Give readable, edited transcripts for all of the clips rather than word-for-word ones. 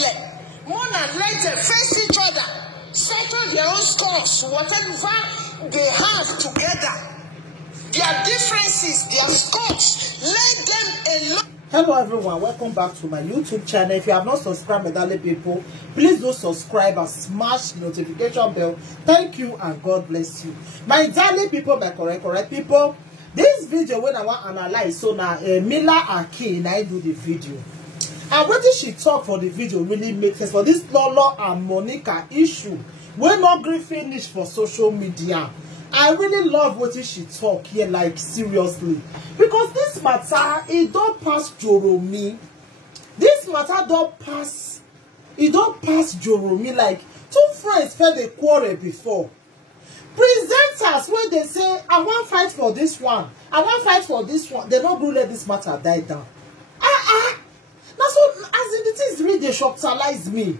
problem. Mona let them face each other, settle their own scores, whatever they have together. Their differences, their scores, let them alone. Hello everyone, welcome back to my YouTube channel. If you have not subscribed, Medale people, please do subscribe and smash the notification bell. Thank you and God bless you. My darling people, my correct people, this video when I want to analyze, so now Mila Akin, I do the video. And what did she talk for the video really makes sense for this Lolo and Monica issue. We're not going to finish for social media. I really love what she talk here, like seriously, because this matter it don't pass Joromi. This matter don't pass. It don't pass Joromi. Like two friends felt a quarrel before. Presenters when they say I want fight for this one, I want fight for this one, they don't really let this matter die down. Now so as in the things really they shocktalize me.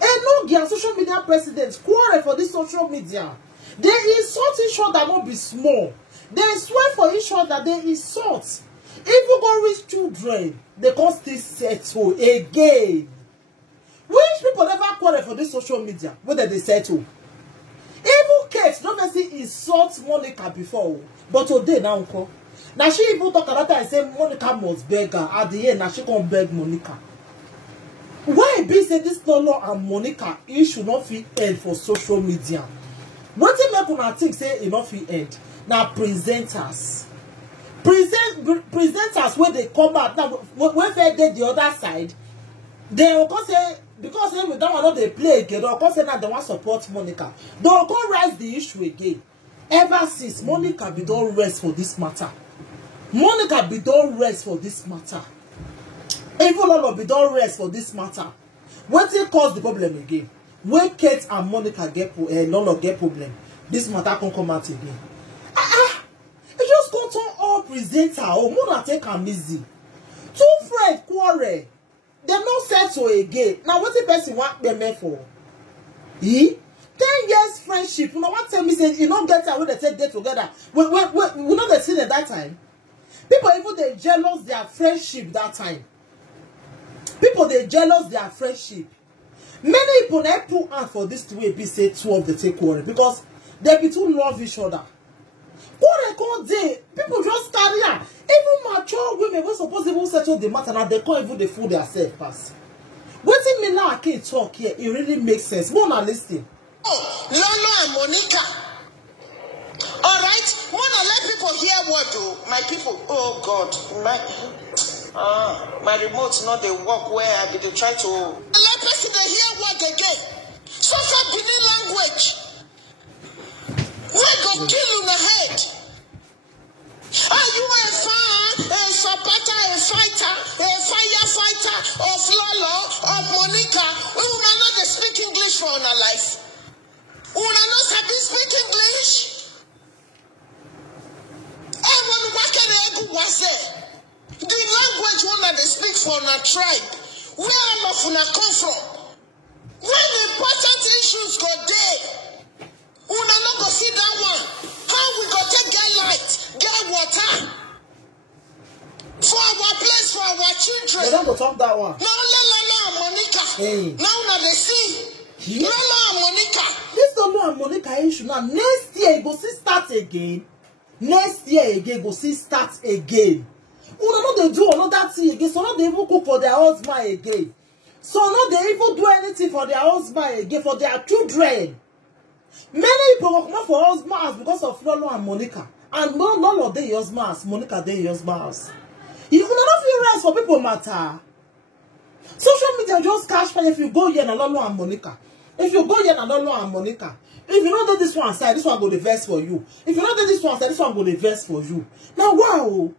And no social media presidents quarrel for this social media. They insult each other, not be small. They swear for each other, they insult. Even go reach children, they can't still settle again. Which people never quarrel for this social media? Whether they settle. Even Kate, don't see insult Monica before, but today now uncle. Now she even talk about that and say Monica must beg her. At the end, now she can't beg Monica. Why be say this Lolo and Monica issue not fit end for social media? What you make una think say enough end? Now presenters when they come out now when they did the other side, they will go say because we don't want they play again, they'll go say now they want support Monica. They'll go raise the issue again. Ever since Monica be don't rest for this matter. Monica be don't rest for this matter. Even Lolo be don't rest for this matter. What will cause the problem again? When Kate and Monica get Lolo get problem, this matter can come out again. It just go turn all presenter or more than take am easy. Two friends quarrel, they no settle again. Now what the person want them for? 10 years friendship. You know what tell me say you don't get when they say get together. We not the seen at that time. People even they jealous their friendship that time. People they jealous their friendship. Many people never put out for this to be say two of the take quarrel because they be too love each other. Quarrel day, people just carry on. Even mature women were supposed to even settle the matter now they can't even they fool themselves pass. What in me now I can't talk here, it really makes sense. More than listening. Oh, Lolo and Monica. Alright, wanna let people hear what do my people. Oh God, my remote not the work where I be they try to let person they hear what again. So for Benin language. We go kill in the head. Are you a fan, a supporter, a fighter, a firefighter of Lolo, of Monica? We will not speak English for our life. We will not happy speak English. Everyone working was there. The language one that they speak for a tribe, where all of una come from. When important issues go there, una not go see that one. How we go take get light, get water for our place, for our children. They don't go talk that one. Now Lolo and Monica. Now una they see. Lolo and Monica. This Lolo and Monica issue now next year it go see start again. Next year again go see start again. Una no they do another thing again. So no they even cook for their husband again. So no they even do anything for their husband again, for their children. Many people will come out for husbands because of Lolo and Monica. And none of their husbands, Monica their husbands. You will not feel rest for people matter. Social media just cash fire if you go here and Lolo and Monica. If you go here and Lolo and Monica. If you don't do this one side, this one go the verse for you. If you don't do this one side, this one go the verse for you. Now wow.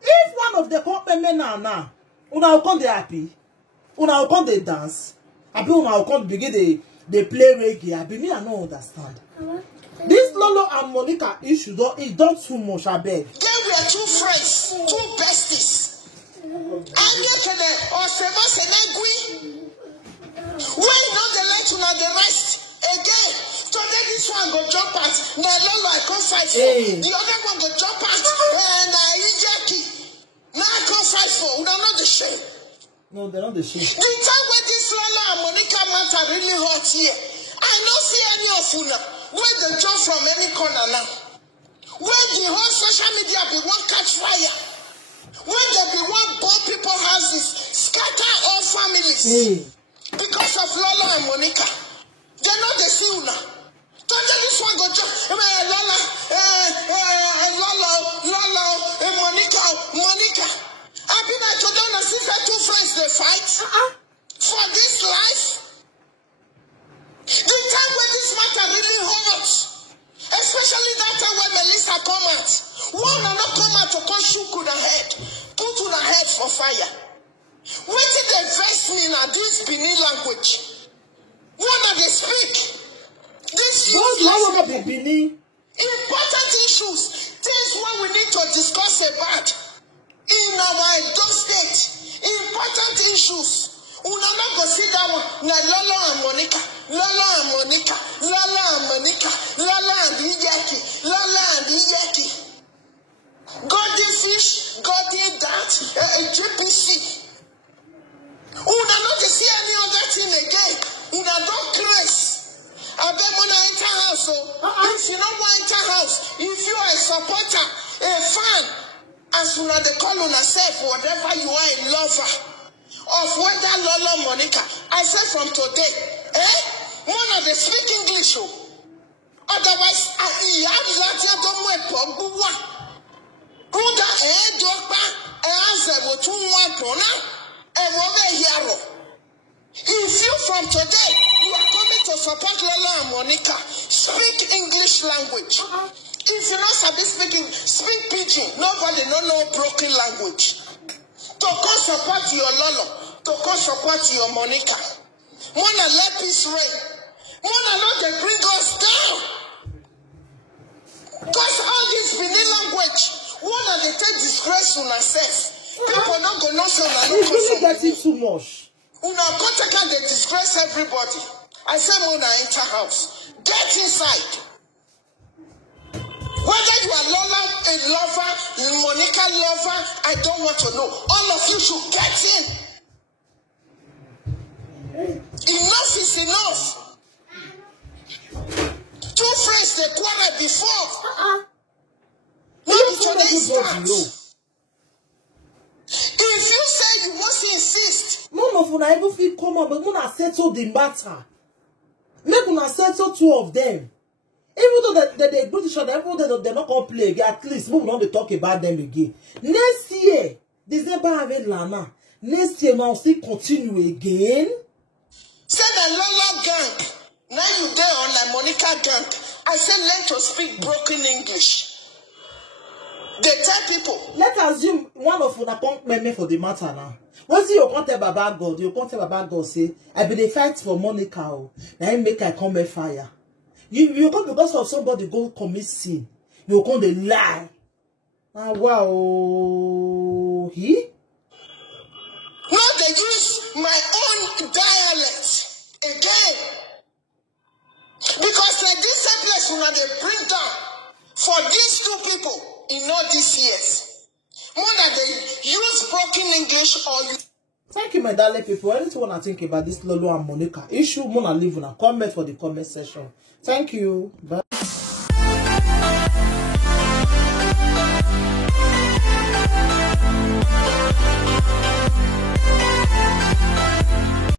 If one of the company now, una will come they happy, una will come they dance, abi una will come begin they play reggae. Abi me I don't understand. This Lolo and Monica issue it don't too much. I beg. Then we are two friends, two besties. And yet or Sema Senegui, when not the let una the rest again. Today this one go jump at na Lolo I come fight for. The other one go jump at and Ijaki. Now I come fight for. We don't know the shame. No, they're not the shame. The time when this Lolo Monica matter really hot here. I don't see any of you now. Where they jump from any corner now. Where the whole social media be one catch fire. Where they be one burn people houses, scatter all families. Because of Lola and Monica. They know they see you now. Don't let this one go jump. Lola, Monica. I've been at Jordan and since our two friends they fight for this life. The time when this matter really hot, especially that time when Melissa come out, one and not come out to come shoot to the head, put to the head for fire. When did they vex me now? This Benin language. One that they speak. This important issues, things what we need to discuss about in our Edo State. Important issues. Una not go see that one. Na Lola and Monica. Lola and Monica. Lola and Monica. Lola and Iyeki. Lola and Iyeki. Goddy Fish. Goddy that. GPC. Una not to see any other thing again. Una don't craze. I bet when I enter house, if you don't want enter house, if you are a supporter, a fan, as soon as they call on yourself, whatever you are, a lover of whether Lola Monica, I say from today, one of the speak English. Otherwise, I have that you don't want Pogua. Kuda Dopa, answer what you want to now, and over here. If you from today, you are coming to support Lola and Monica, speak English language. If you not speaking, speak pidgin. Nobody no broken language. To come support your Lola, to come support your Monica. Mona let peace reign. Mona not they bring us down. Because all this Benin language, Mona they take disgrace on herself. People not go no so na no. It's really getting too much. Una Kotaka, they disgrace everybody. I say, Mona, enter house. Get inside. Whether you are Lola a lover, Monica lover, I don't want to know. All of you should get in. Enough is enough. Two friends, they quarreled before. Maybe today starts. If you say you want to insist, none of una even feel come on, but una settle the matter. Make una settle two of them. Even though they British or everyone they're not gonna play again, at least we will not talk about them again. Next year, December avec Lana. Next year, we'll still continue again. Say the Lola gang. Now you there on the Monica gang. I said learn to speak broken English. They tell people. Let's assume one of una can't me for the matter now. Once you can't tell Baba God, you can't tell Baba God say, I be the fight for Monica. Now make I come with fire. You come because of somebody go commit sin. You come the lie. Ah wow. He? No, they use my own dialect again. Because they do same place when they bring down for these two people. In all these years, more than they use broken English or you. Thank you, my darling people. Anything want to think about this Lolo and Monica issue, Mona leave on a comment for the comment section. Thank you. Bye.